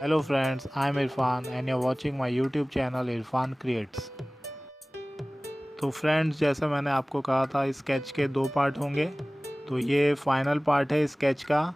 Hello friends, I'm Irfan and you're watching my YouTube channel Irfan Creates। तो friends, जैसा मैंने आपको कहा था स्केच के दो पार्ट होंगे। तो ये फाइनल पार्ट है स्केच का।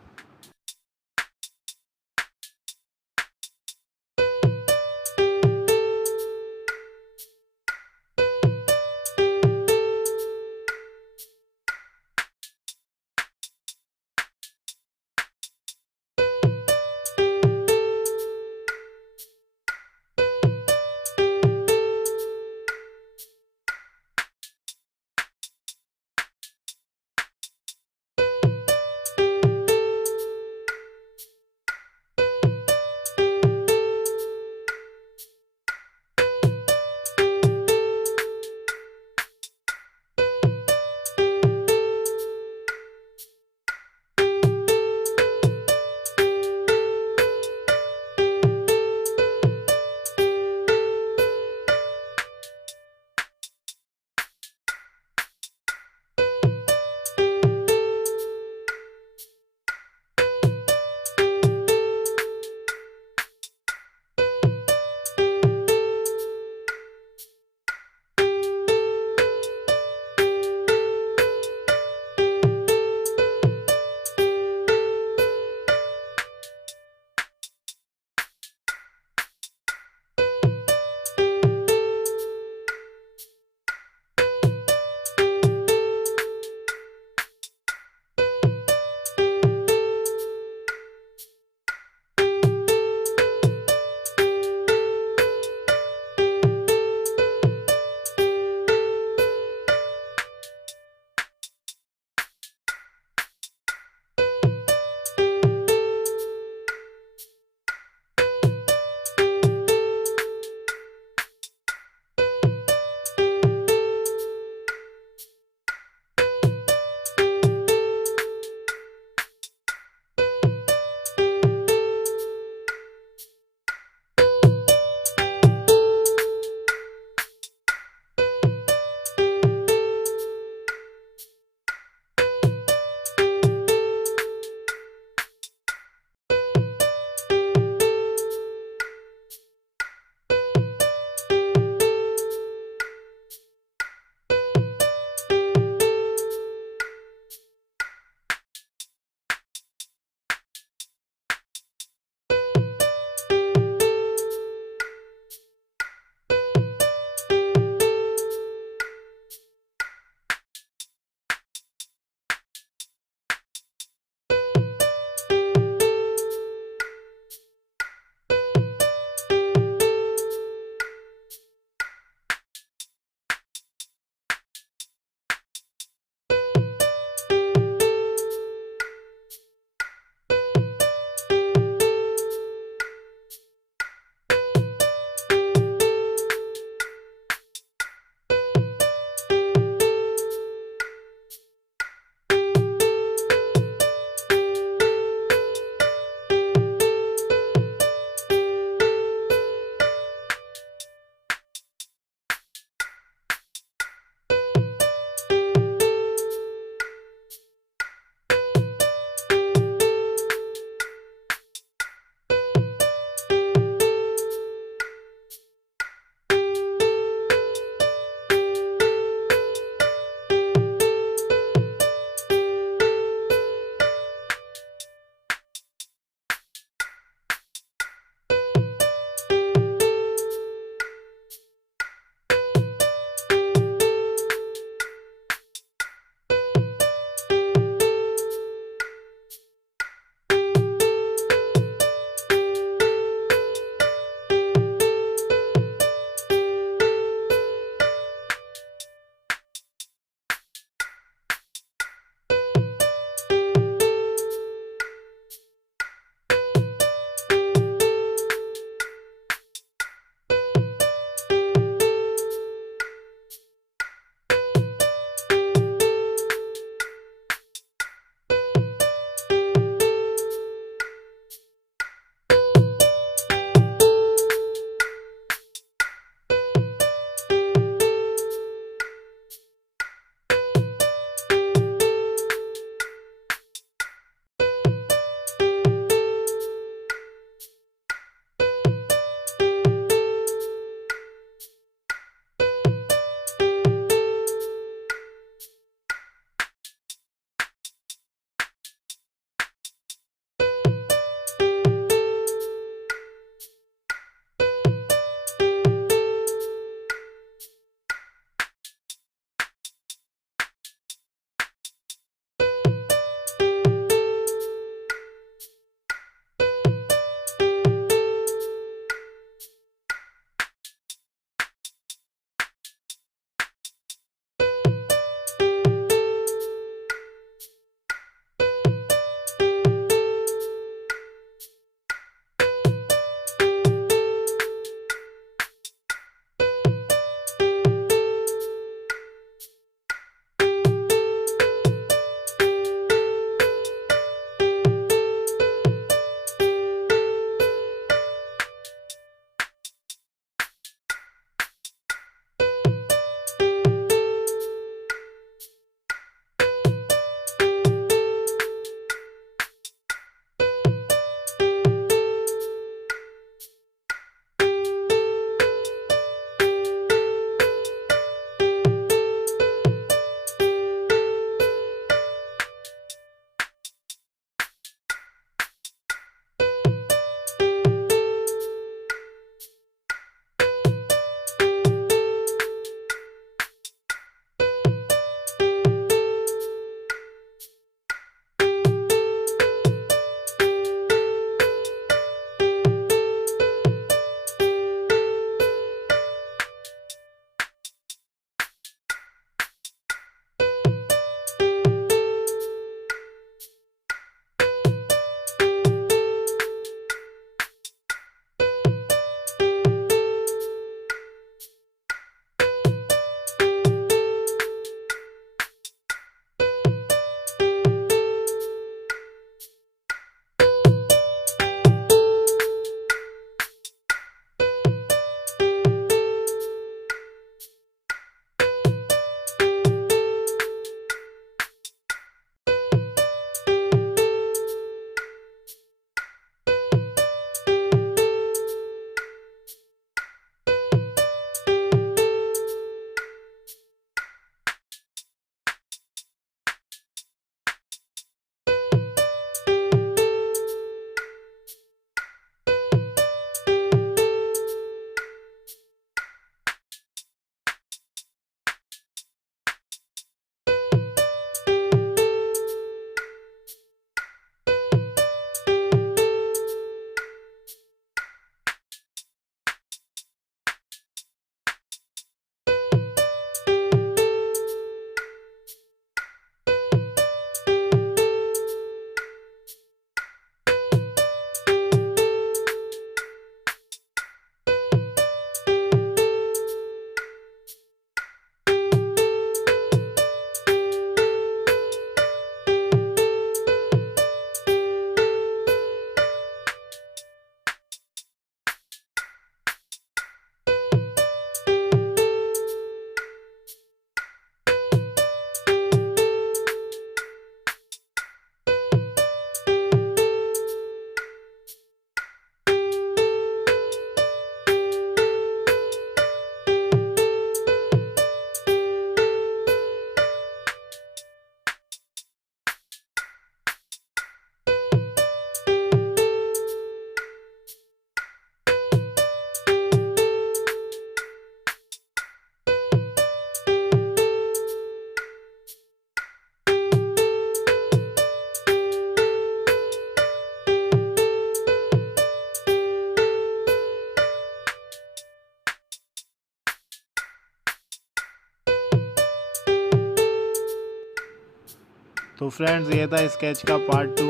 तो फ्रेंड्स ये था स्केच का पार्ट 2।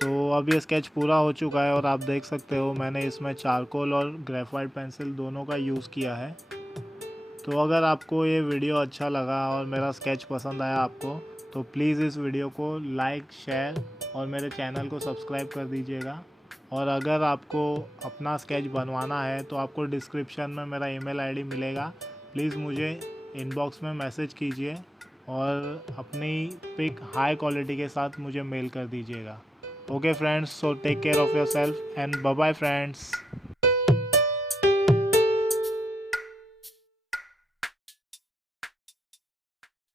तो अब ये स्केच पूरा हो चुका है और आप देख सकते हो मैंने इसमें चारकोल और ग्रेफाइट पेंसिल दोनों का यूज़ किया है। तो अगर आपको ये वीडियो अच्छा लगा और मेरा स्केच पसंद आया आपको, तो प्लीज़ इस वीडियो को लाइक, शेयर और मेरे चैनल को सब्सक्राइब कर दीजिएगा। और अगर आपको अपना स्केच बनवाना है तो आपको डिस्क्रिप्शन में मेरा ईमेल आईडी मिलेगा। प्लीज़ मुझे इनबॉक्स में मैसेज कीजिए और अपनी पिक हाई क्वालिटी के साथ मुझे मेल कर दीजिएगा। Okay friends, so take care of yourself and bye bye friends.